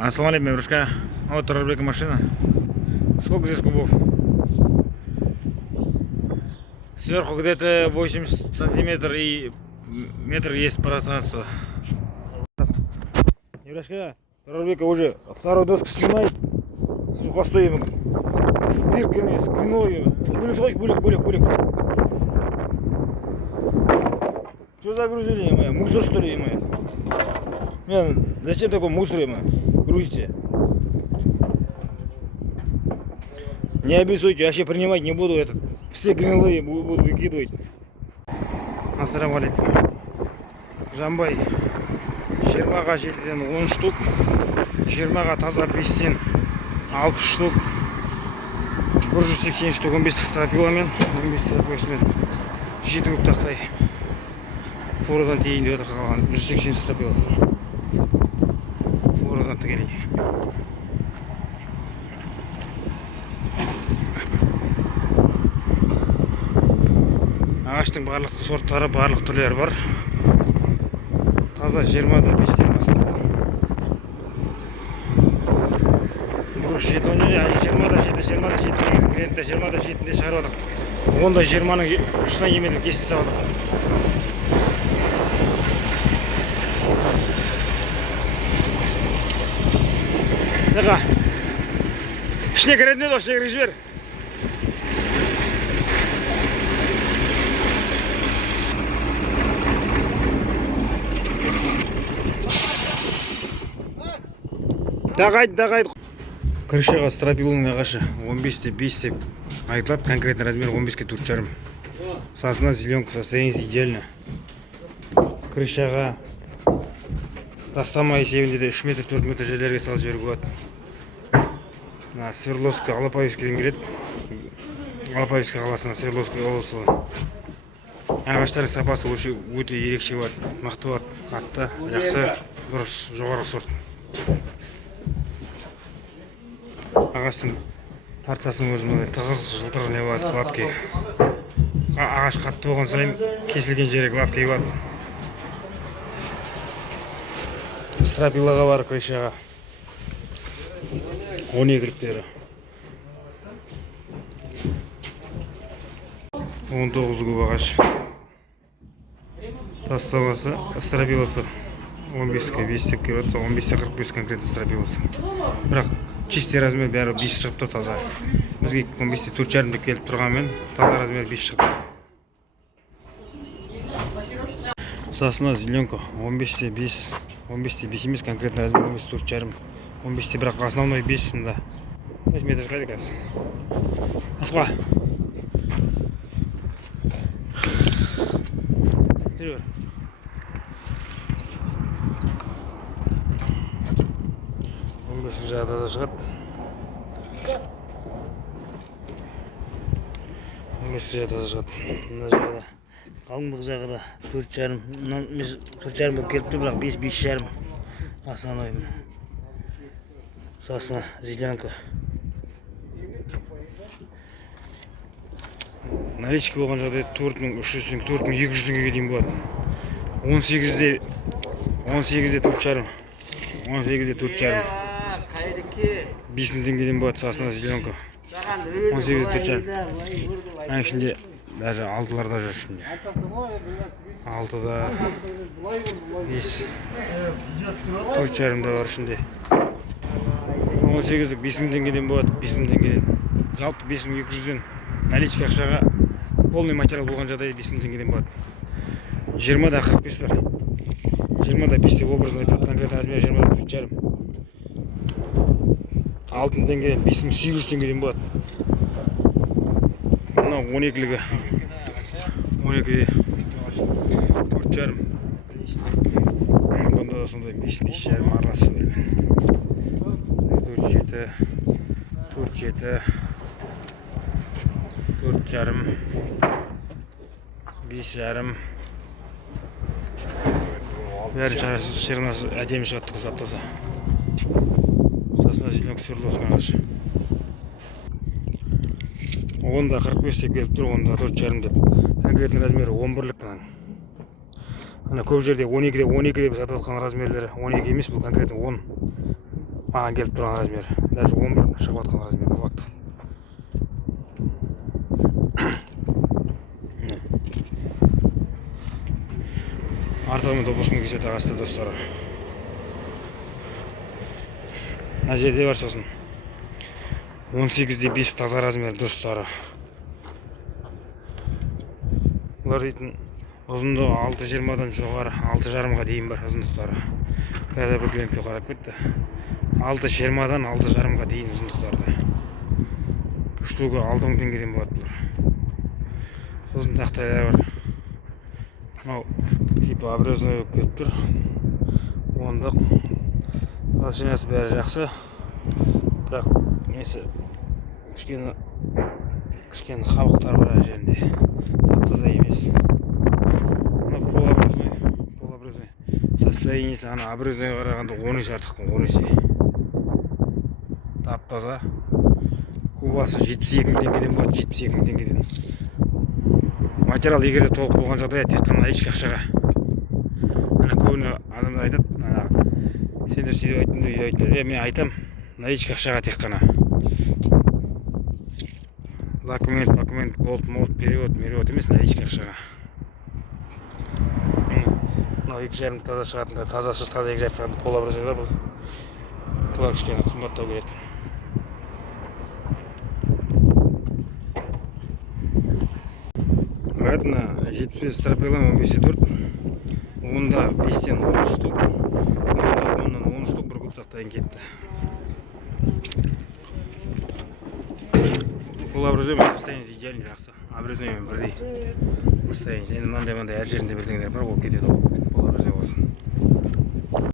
Ассаламу алейкум, Меврушка. Вот Турарбека машина. Сколько здесь кубов? Сверху где-то 80 сантиметров и метр есть пространство. Меврушка, Турарбека уже вторую доску снимает. Сухостоем. С дырками, с гной. Булик. Что загрузили, моя? Мусор, что ли, моя? Зачем такой мусор, моя? Грузите. Не обессудьте, вообще принимать не буду. Это все гнилые буду выкидывать. Ассаламу алейкум. Жамбай. 20-ға жетіден 10 штук. 20-ға таза 5-тен 60 штук. 180 штук 15 стропиламен. 15 стропиламен. 7 куб тақтай. Фурадан тейін деп қалған 180 стропиласы. Фурадан тігелей. Ағаштың барлық сорттары, барлық түрлері бар. Таза 20-да 5-тен бастап. Бұрыш 20-да 7, клиентті 20-да 7-де шығарып отық. Онда 20-ның ұшына емедіп кесін сауадық. Неға? Ішіне кіретін еді, ішіне кіріп жібер. Дағайды. Крышаға стропилының ағашы 15-те 5 деп айтылады. Конкретный размер 15-ке 4,5. Сосна, зеленка, состояние идеально. Крышаға тастама есебінде де 3 метр 4 метр жерлерге салып жіберуге болады. Свердловск Алапаевскіден келеді. Алапаевск қаласына Свердловск облысы. Ағаштардың сапасы өте ерекше болады. Мықты болады. Қатты, жақсы, дұрыс, жоғары сорт. Ағаштың партиясының өзі тығыз жылтыр не болады, гладкий. Ағаш қатты болған сайын кесілген жері гладкий болады. Стропилаға бар крышаға 12-ліктері 19 куб ағаш. Тастамасы, стропиласы 15-ке 5 деп келіп отыр, 15-те 45 конкретно стропиласы. Бірақ чистый размер бәрі 5 шығыпты таза. Бізге 15-те 4,5 деп келіп тұрғанмен таза размер 5 шығыпты. Сосна, зеленка 15-те 5. 15-те 5 емес, конкретно размер 15-те 4,5. 15-те бірақ основной 5 мында. 5 метр қайды қазір. Асқа. Жүрер. Жағы таза шығады. 15 жағы таза шығады. Мына жағыда қалыңдық жағыда 4,5 болып келіп тұр, бірақ 5,5. Основной мына. Сосна, зеленка. Наличка болған жағдайда 4,300, 4,200-ге дейін болады. 18-де 4,5. 18-де 4,5. 5 теңгеден болады сосна, зеленка. 18-де 4,5. Ән ішінде даже 6-ларда жүр ішінде. 6-да 5. 4,5-да бар ішінде. 18-дік 5 теңгеден болады, 5 теңгеден. Жалпы 5,200-ден наличка ақшаға полный материал болған жағдай 5 теңгеден болады. 20-да 45 бар. 20-да 5 деп образно айтады, конкретно размер 20-да 4,5. 6 теңгеден 5,800 теңгеден болады. Мына 12-лігі 12-де 4,5. Бұнда да сондай 5,5 араласы бөлмен. 4,7 4,5 5,5. Бәрі шырынасы әдемі шығатты көз аптаса. Сосна, зеленка, Свердловск ағашы. Онда 45 деп келіп тұр, онда 4,5 деп. Конкретный размері 11-лік. Ана көп жерде 12 деп сатып жатқан размерлері 12 емес, бұл конкретно 10. маған келіп тұрған размер. Даже 11 шығып жатқан размер по факту. Артығымен допускымен кесет ағашты достары. Мына жерде бар сосын 18-де 5 таза размер достары. Бұлар дейтін ұзындығы 6,20-дан жоғары 6,5-ға дейін бар ұзындықтары. Қазір бір клиентке қарап кетті. 6,20-дан 6,5-ға дейін ұзындықтарды. Штука 6.000 теңгеден болады бұлар. Сосын тақтайлар бар. Мынау типа обрезной болып кетіп тұр. Ондық толщинасы бәрі жақсы. Бірақ несі кішкене қабықтар бар ар жерінде. Тап-таза емес. Мына полуобрезной состояниесі ана обрезной қарағанда 10 есе артық, 10 есе. Тап-таза. Кубасы 72.000 теңгеден болады, 72.000 теңгеден. Материал егерде толық болған жағдайда тек қана наличка ақшаға. Ана көбіне адамдар айтады, сендер сөйтіп айтыңдар, мен айтам, наличка ақшаға тек қана. Документ, голд, перевод емес, наличка ақшаға. Мынау 2,5 таза шығатында, тазасыз таза 2,5 шығатында полуобразойлар бұл. Бұлар кішкене қымбаттау келеді. Мына 75 стропилан 15,4. Онда 5-тен 10 штук. Ондан 10 штук бір көп тақтайын кетті. Бұл образумен состояниесі идеально жақсы. Образумен бірдей состояниесі. Енді мынандай әр жерінде бірдеңелер бар, ол кетеді ол образумен болсын.